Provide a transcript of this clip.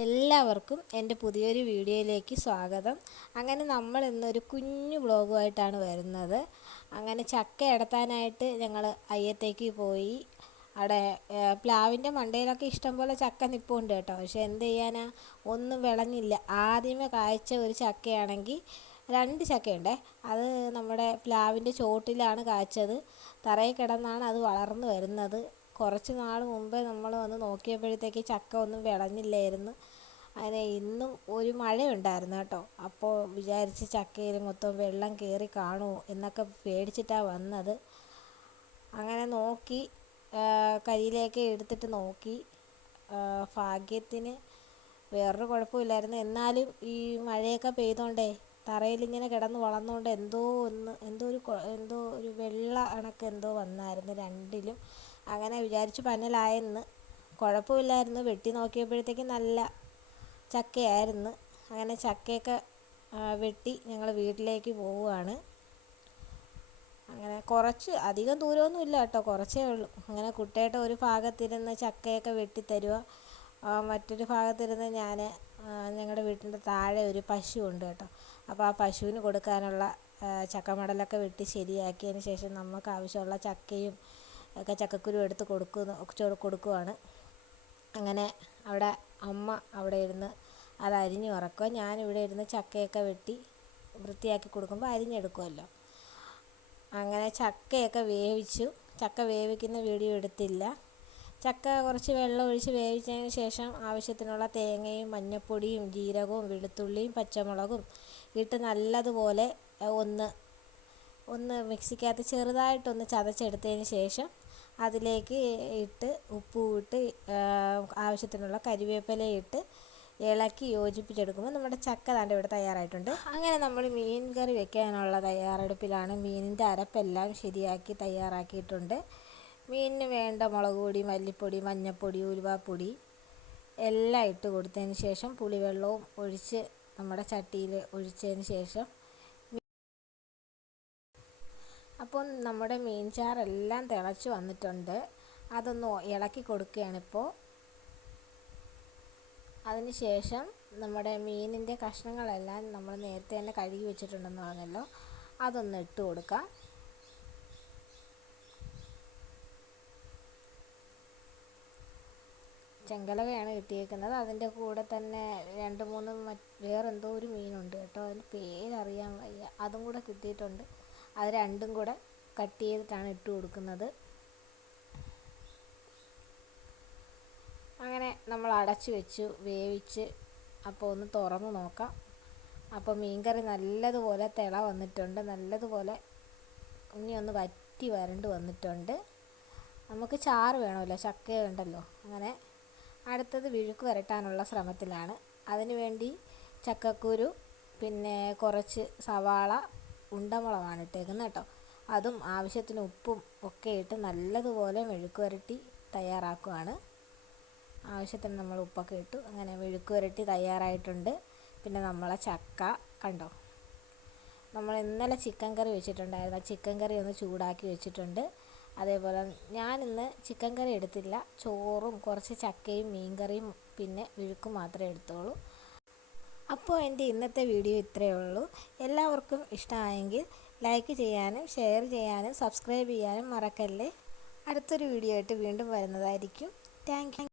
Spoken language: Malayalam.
എല്ലാവർക്കും എൻ്റെ പുതിയൊരു വീഡിയോയിലേക്ക് സ്വാഗതം. അങ്ങനെ നമ്മൾ ഇന്നൊരു കുഞ്ഞു വ്ളോഗുമായിട്ടാണ് വരുന്നത്. അങ്ങനെ ചക്ക എടുത്താനായിട്ട് ഞങ്ങൾ അയ്യത്തേക്ക് പോയി. അവിടെ പ്ലാവിൻ്റെ മണ്ടയിലൊക്കെ ഇഷ്ടംപോലെ ചക്ക നിൽപ്പുണ്ട് കേട്ടോ. പക്ഷെ എന്ത് ചെയ്യാനാ, ഒന്നും വിളഞ്ഞില്ല. ആദ്യമേ കായ്ച്ച ഒരു ചക്കയാണെങ്കിൽ 2 ചക്കയുണ്ടേ. അത് നമ്മുടെ പ്ലാവിൻ്റെ ചോട്ടിലാണ് കായ്ച്ചത്. തറയിൽ കിടന്നാണ് അത് വളർന്നു വരുന്നത്. കുറച്ച് നാൾ മുമ്പേ നമ്മൾ വന്ന് നോക്കിയപ്പോഴത്തേക്ക് ചക്ക ഒന്നും വിളഞ്ഞില്ലായിരുന്നു. അങ്ങനെ ഇന്നും ഒരു മഴയുണ്ടായിരുന്നു കേട്ടോ. അപ്പോൾ വിചാരിച്ച് ചക്കയിൽ മൊത്തം വെള്ളം കയറി കാണുമോ എന്നൊക്കെ പേടിച്ചിട്ടാണ് വന്നത്. അങ്ങനെ നോക്കി, കരിയിലേക്ക് എടുത്തിട്ട് നോക്കി. ഭാഗ്യത്തിന് വേറൊരു കുഴപ്പമില്ലായിരുന്നു. എന്നാലും ഈ മഴയൊക്കെ പെയ്തോണ്ടേ തറയിലിങ്ങനെ കിടന്ന് വളർന്നുകൊണ്ട് എന്തോ ഒരു വെള്ള കണക്ക് എന്തോ വന്നായിരുന്നു രണ്ടിലും. അങ്ങനെ വിചാരിച്ച് പന്നലായെന്ന്. കുഴപ്പമില്ലായിരുന്നു. വെട്ടി നോക്കിയപ്പോഴത്തേക്ക് നല്ല ചക്കയായിരുന്നു. അങ്ങനെ ചക്കയൊക്കെ വെട്ടി ഞങ്ങൾ വീട്ടിലേക്ക് പോവുകയാണ്. അങ്ങനെ അധികം ദൂരമൊന്നും ഇല്ല കേട്ടോ, കുറച്ചേ ഉള്ളൂ. അങ്ങനെ കുട്ടേട്ട ഒരു ഭാഗത്തിരുന്ന് ചക്കയൊക്കെ വെട്ടിത്തരുക, മറ്റൊരു ഭാഗത്തിരുന്ന് ഞങ്ങളുടെ വീട്ടിൻ്റെ താഴെ ഒരു പശു ഉണ്ട് കേട്ടോ. അപ്പോൾ ആ പശുവിന് കൊടുക്കാനുള്ള ചക്കമടലൊക്കെ വെട്ടി ശരിയാക്കിയതിന് ശേഷം നമുക്ക് ആവശ്യമുള്ള ചക്കയും ഒക്കെ ചക്കക്കുരു എടുത്ത് കൊടുക്കുവാണ്. അങ്ങനെ അവിടെ അമ്മ അവിടെ ഇരുന്ന് അത് അരിഞ്ഞു ഇറക്കുക. ഞാനിവിടെ ഇരുന്ന് ചക്കയൊക്കെ വെട്ടി വൃത്തിയാക്കി കൊടുക്കുമ്പോൾ അരിഞ്ഞെടുക്കുമല്ലോ. അങ്ങനെ ചക്കയൊക്കെ വേവിച്ചു. ചക്ക വേവിക്കുന്ന വീഡിയോ എടുത്തില്ല. ചക്ക കുറച്ച് വെള്ളം ഒഴിച്ച് വേവിച്ചതിന് ശേഷം ആവശ്യത്തിനുള്ള തേങ്ങയും മഞ്ഞൾപ്പൊടിയും ജീരകവും വെളുത്തുള്ളിയും പച്ചമുളകും ഇട്ട് നല്ലതുപോലെ ഒന്ന് മിക്സിക്കകത്ത് ചെറുതായിട്ടൊന്ന് ചതച്ചെടുത്തതിന് ശേഷം അതിലേക്ക് ഇട്ട് ഉപ്പും ഇട്ട് ആവശ്യത്തിനുള്ള കരിവേപ്പില ഇട്ട് ഇളക്കി യോജിപ്പിച്ചെടുക്കുമ്പോൾ നമ്മുടെ ചക്ക ദാണ്ട് ഇവിടെ തയ്യാറായിട്ടുണ്ട്. അങ്ങനെ നമ്മൾ മീൻ കറി വെക്കാനുള്ള തയ്യാറെടുപ്പിലാണ്. മീനിൻ്റെ അരപ്പെല്ലാം ശരിയാക്കി തയ്യാറാക്കിയിട്ടുണ്ട്. മീനിന് വേണ്ട മുളക് പൊടി, മല്ലിപ്പൊടി, മഞ്ഞൾപ്പൊടി, ഉലുവാപ്പൊടി എല്ലാം ഇട്ട് കൊടുത്തതിന് ശേഷം പുളിവെള്ളവും ഒഴിച്ച് നമ്മുടെ ചട്ടിയിൽ ഒഴിച്ചതിന് ശേഷം അപ്പോൾ നമ്മുടെ മീൻ ചാറെല്ലാം തിളച്ച് വന്നിട്ടുണ്ട്. അതൊന്ന് ഇളക്കി കൊടുക്കുകയാണിപ്പോൾ. അതിന് ശേഷം നമ്മുടെ മീനിൻ്റെ കഷ്ണങ്ങളെല്ലാം നമ്മൾ നേരത്തെ തന്നെ കഴുകി വെച്ചിട്ടുണ്ടെന്ന് പറഞ്ഞല്ലോ, അതൊന്ന് ഇട്ട് കൊടുക്കാം. ചെങ്കലവയാണ് കിട്ടിയേക്കുന്നത്. അതിൻ്റെ കൂടെ തന്നെ 2-3 വേറെന്തോ ഒരു മീനുണ്ട് കേട്ടോ, അതിന് പേരറിയാൻ വയ്യ, അതും കൂടെ കിട്ടിയിട്ടുണ്ട്. അത് രണ്ടും കൂടെ കട്ട് ചെയ്തിട്ടാണ് ഇട്ട് കൊടുക്കുന്നത്. അങ്ങനെ നമ്മൾ അടച്ചു വെച്ചു വേവിച്ച്. അപ്പോൾ ഒന്ന് തുറന്ന് നോക്കാം. അപ്പോൾ മീൻകറി നല്ലതുപോലെ തിള വന്നിട്ടുണ്ട്. നല്ലതുപോലെ ഇനി ഒന്ന് വറ്റി വരണ്ട് വന്നിട്ടുണ്ട്. നമുക്ക് ചാറ് വേണമല്ലോ, ചക്ക ഉണ്ടല്ലോ. അങ്ങനെ അടുത്തത് വിഴുക്ക് വരട്ടാനുള്ള ശ്രമത്തിലാണ്. അതിനുവേണ്ടി ചക്കക്കുരു, പിന്നെ കുറച്ച് സവാള, ഉണ്ടമുളകാണ് ഇട്ടേക്കുന്നത് കേട്ടോ. അതും ആവശ്യത്തിന് ഉപ്പും ഒക്കെ ഇട്ട് നല്ലതുപോലെ മെഴുക്ക് വരട്ടി തയ്യാറാക്കുകയാണ്. ആവശ്യത്തിന് നമ്മൾ ഉപ്പൊക്കെ ഇട്ടു. അങ്ങനെ മെഴുക്ക് വരട്ടി തയ്യാറായിട്ടുണ്ട്. പിന്നെ നമ്മളെ ചക്ക കണ്ടോ, നമ്മൾ ഇന്നലെ ചിക്കൻ കറി വെച്ചിട്ടുണ്ടായിരുന്നു. ആ ചിക്കൻ കറി ഒന്ന് ചൂടാക്കി വെച്ചിട്ടുണ്ട്. അതേപോലെ ഞാനിന്ന് ചിക്കൻ കറി എടുത്തില്ല. ചോറും കുറച്ച് ചക്കയും മീൻകറിയും പിന്നെ വിഴുക്കും മാത്രമേ എടുത്തോളൂ. അപ്പോൾ എൻ്റെ ഇന്നത്തെ വീഡിയോ ഇത്രയേ ഉള്ളൂ. എല്ലാവർക്കും ഇഷ്ടമായെങ്കിൽ ലൈക്ക് ചെയ്യാനും ഷെയർ ചെയ്യാനും സബ്സ്ക്രൈബ് ചെയ്യാനും മറക്കല്ലേ. അടുത്തൊരു വീഡിയോ ആയിട്ട് വീണ്ടും വരുന്നതായിരിക്കും. Thank you.